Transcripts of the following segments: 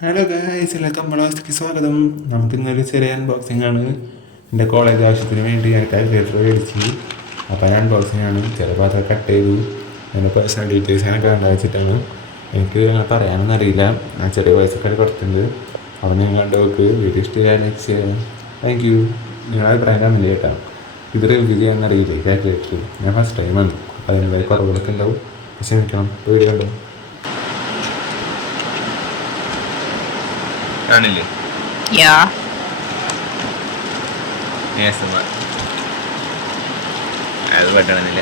Hello guys, എല്ലാവർക്കും നമ്മളെ സ്വാഗതം. നമുക്ക് ഇന്നൊരു ചെറിയ അൺബോക്സിംഗ് ആണ്. എൻ്റെ കോളേജ് ആവശ്യത്തിന് വേണ്ടി ഞാൻ കാൽക്കുലേറ്റർ മേടിച്ചു. അപ്പോൾ ഞാൻ അൺബോക്സിംഗ് ആണ്. ചിലപ്പോൾ അത് കട്ട് ചെയ്തു. എൻ്റെ പേഴ്സണൽ ഡീറ്റെയിൽസ് ഞാനൊക്കെ കണ്ടു വെച്ചിട്ടാണ്. എനിക്ക് അങ്ങനെ പറയാനൊന്നും അറിയില്ല. ഞാൻ ചെറിയ പൈസക്കാർ കൊടുത്തിട്ടുണ്ട്. അപ്പോൾ നിങ്ങൾ കണ്ടു നോക്ക്. വീഡിയോ ഇഷ്ടമായി ലൈക്ക് ചെയ്യാം. Thank you. നിങ്ങളുടെ അഭിപ്രായം കമൻറ്റ് കേട്ടോ. ഇത് റിവ്യൂ ചെയ്യാനറിയില്ലേ കാൽക്കുലേറ്റർ. ഞാൻ ഫസ്റ്റ് ടൈമാണ്. അപ്പോൾ അതിനുണ്ടായ കുറവുകളൊക്കെ ഉണ്ടാവും. ക്ഷമിക്കണം. വീഡിയോ കണ്ടു. കാണില്ലേ? അത് പറ്റണമെന്നില്ല.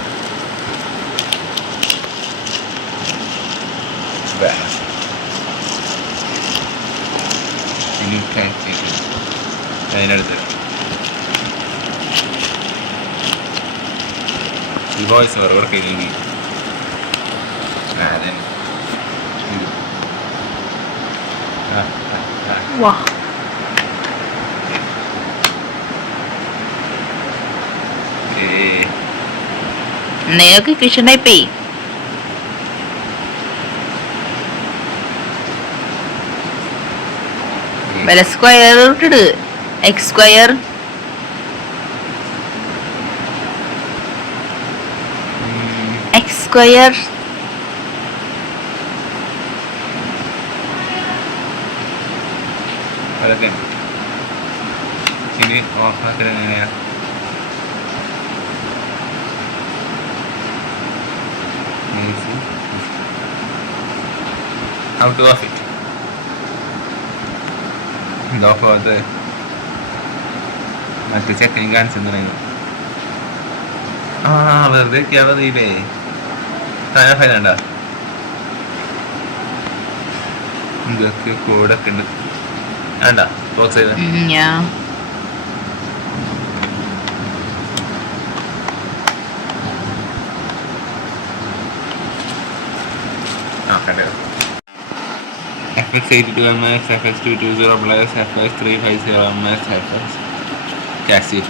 അതിനടുത്ത് ഈ വോയിസ് ഓവർ വർക്ക് ചെയ്തെങ്കിൽ അതന്നെ. Wow. Nếu cái question này bị vậy là square root được x square x square അതൊക്കെ ഇനി ഓഫാക്കൽ എങ്ങനെയാ? How to off it? ഇത് ഓഫ് ആവാത്ത മറ്റു ചെക്കിങ് കാണിച്ചെന്ന് പറയുന്നത്. വെറുതെ മതിയില്ലേ? ഫൈനണ്ട ഇതൊക്കെ കോഡൊക്കെ ഉണ്ട്. വേണ്ട ബോക്സ് ചെയ്ത് FX82MS, FX220 plus FX350MS, FX. That's it.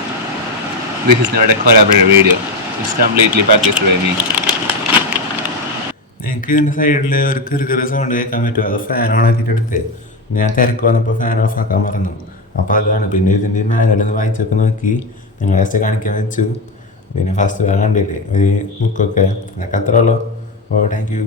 This is not a collaborative video. It's completely purchased by me. എനിക്ക് ഇതിൻ്റെ സൈഡിൽ ഒരു കിറുകിറ സൗണ്ട് കേൾക്കാൻ പറ്റുമോ? അത് ഫാൻ ഓൺ ആക്കിയിട്ട് എടുത്തേ. ഞാൻ തിരക്ക് വന്നപ്പോൾ ഫാൻ ഓഫ് ആക്കാൻ മറന്നു. അപ്പോൾ അതാണ്. പിന്നെ ഇതിൻ്റെ മാനുവലൊന്ന് വായിച്ചൊക്കെ നോക്കി ഞങ്ങൾ ജസ്റ്റ് കാണിക്കാൻ വെച്ചു. പിന്നെ ഫസ്റ്റ് കണ്ടില്ലേ ഒരു ബുക്കൊക്കെ. അതൊക്കെ അത്രേ ഉള്ളൂ. ഓ താങ്ക് യു.